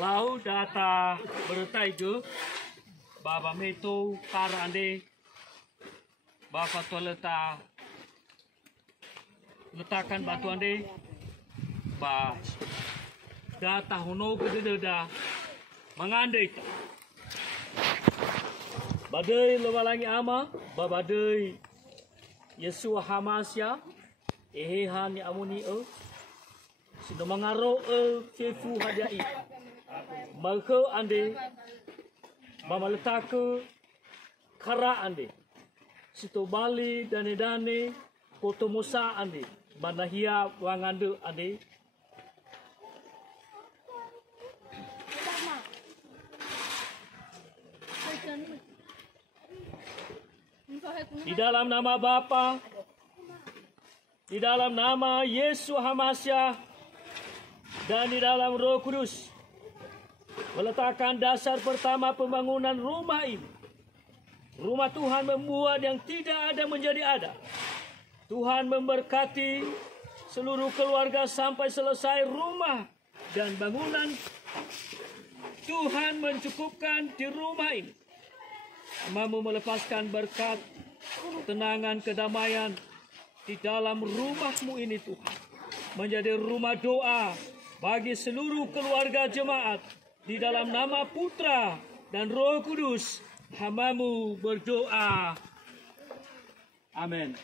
Lau data bertai ke baba meto karande bapa tua letakkan batu ande ba data hono ke deda mengandai badai lewalangi ama babadai Yesus Hamasya ehehan ni amuni sudah mengaro cefu hadiai maka ande mama letak ke kara ande situ Bali dane koto Musa ande banahia wangande ande di dalam nama Bapa, di dalam nama Yesus Hamasya, dan di dalam Roh Kudus, meletakkan dasar pertama pembangunan rumah ini. Rumah Tuhan membuat yang tidak ada menjadi ada. Tuhan memberkati seluruh keluarga sampai selesai rumah dan bangunan. Tuhan mencukupkan di rumah ini. Mampu melepaskan berkat, ketenangan, kedamaian di dalam rumahmu ini Tuhan. Menjadi rumah doa bagi seluruh keluarga jemaat. Di dalam nama Putra dan Roh Kudus, hamba-Mu berdoa. Amin.